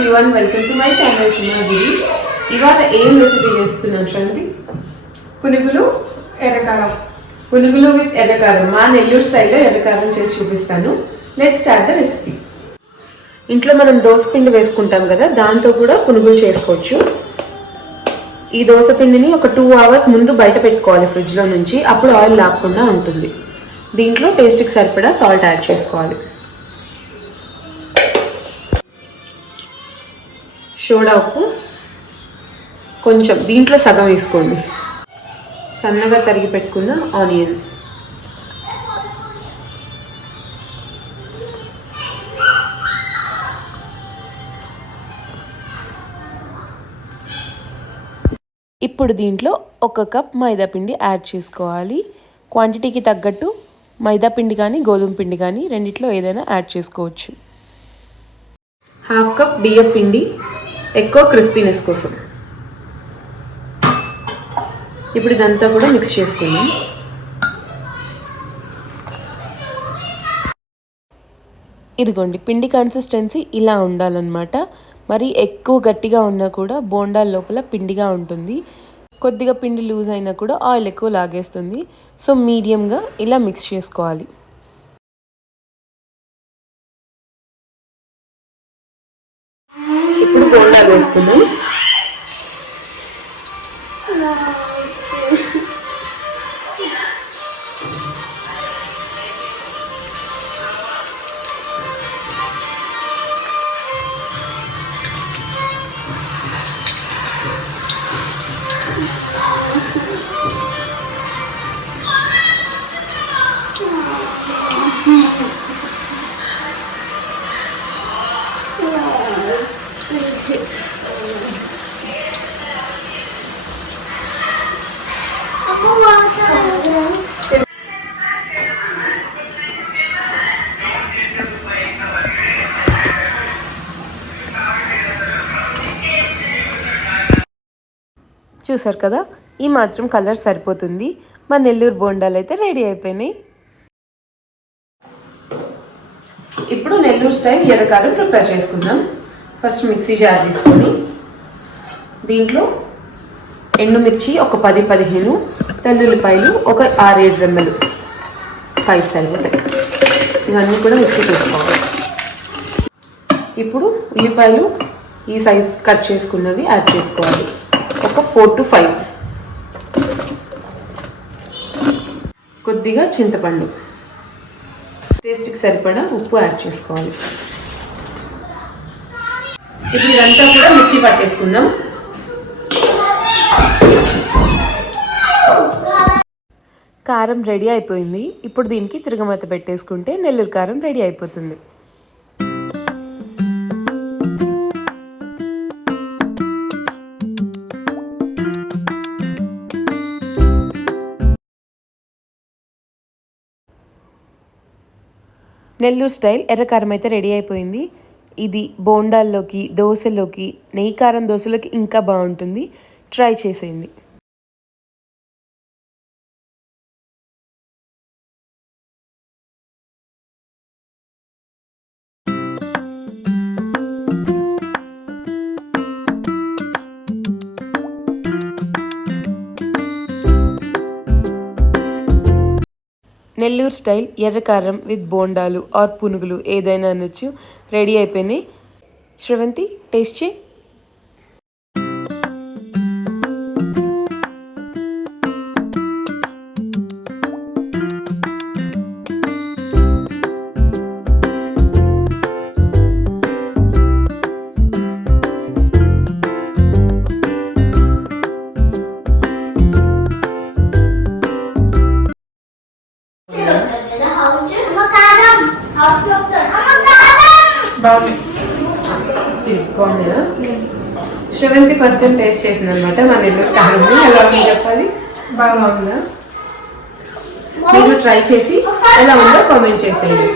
everyone, welcome to my channel Chima Girish. ఇవాళ ఏం recipe చేస్తున్నాం శ్రవంతి? పునుగులు ఎర్రకారం. పునుగులు విత్ ఎర్రకారం. మా నెల్లూరు స్టైల్లో ఎర్రకారం చేసి చూపిస్తాను. Let's start the recipe. ఇంట్లో మనం దోస పిండి వేసుకుంటాం కదా, దాంతో కూడా పునుగులు చేసుకోవచ్చు. ఈ దోస పిండిని ఒక 2 hours ముందు బయట పెట్టుకోవాలి ఫ్రిడ్జ్లో నుంచి, అప్పుడు ఆయిల్ లాక్కుండా ఉంటుంది. దీంట్లో టేస్ట్కి సరిపడా సాల్ట్ యాడ్ చేసుకోవాలి. సోడా ఉప్పు కొంచెం, దీంట్లో సగం వేసుకోండి. సన్నగా తరిగి పెట్టుకున్న ఆనియన్స్, ఇప్పుడు దీంట్లో 1 కప్ మైదాపిండి యాడ్ చేసుకోవాలి. క్వాంటిటీకి తగ్గట్టు మైదాపిండి కానీ గోధుమ పిండి కానీ రెండిట్లో ఏదైనా యాడ్ చేసుకోవచ్చు. 1/2 కప్ బియ్యం పిండి, ఎక్కువ క్రిస్పీనెస్ కోసం. ఇప్పుడు ఇదంతా కూడా మిక్స్ చేసుకుందాం. ఇదిగోండి, పిండి కన్సిస్టెన్సీ ఇలా ఉండాలన్నమాట. మరి ఎక్కువ గట్టిగా ఉన్నా కూడా బోండాల లోపల పిండిగా ఉంటుంది. కొద్దిగా పిండి లూజ్ అయినా కూడా ఆయిల్ ఎక్కువ లాగేస్తుంది. సో మీడియంగా ఇలా మిక్స్ చేసుకోవాలి. ఇప్పుడు బోండాలు వేసుకుందాం. చూసారు కదా, ఈ మాత్రం కలర్ సరిపోతుంది. మా నెల్లూరు బోండాలు అయితే రెడీ అయిపోయినాయి. ఇప్పుడు నెల్లూరు స్టైల్ ఎర్రకారం ప్రిపేర్ చేసుకుందాం. ఫస్ట్ మిక్సీ జార్ తీసుకొని దీంట్లో ఎండుమిర్చి ఒక 10-15, తెల్లుల్లిపాయలు ఒక 6-7 రెమ్మలు, 5 సరిపోతాయి. ఇవన్నీ కూడా మిక్సీ చేసుకోవాలి. ఇప్పుడు ఉల్లిపాయలు ఈ సైజ్ కట్ చేసుకున్నవి యాడ్ చేసుకోవాలి. ఒక 4 to 5. కొద్దిగా చింతపండు, టేస్ట్కి సరిపడా ఉప్పు యాడ్ చేసుకోవాలి. ఇప్పుడు ఇదంతా కూడా మిక్సీ పట్టేసుకుందాం. కారం రెడీ అయిపోయింది. ఇప్పుడు దీనికి తిరగమత పెట్టేసుకుంటే నెల్లూరు కారం రెడీ అయిపోతుంది. నెల్లూరు స్టైల్ ఎర్రకారం అయితే రెడీ అయిపోయింది. ఇది బోండాల్లోకి, దోశలోకి, నెయ్యి కారం దోశలోకి ఇంకా బాగుంటుంది. ట్రై చేసేయండి. నెల్లూరు స్టైల్ ఎర్రకారం విత్ బోండాలు ఆర్ పునుగులు ఏదైనా అనొచ్చు, రెడీ అయిపోయినాయి. శ్రవంతి, టేస్ట్ చేయి. శ్రవంతి ఫస్ట్ టైం టేస్ట్ చేసింది అనమాట మా నెల్లూరు కారం. ఎలా ఉంది చెప్పాలి? బాగుందా? మీరు ట్రై చేసి ఎలా ఉందో కామెంట్ చేసేయండి.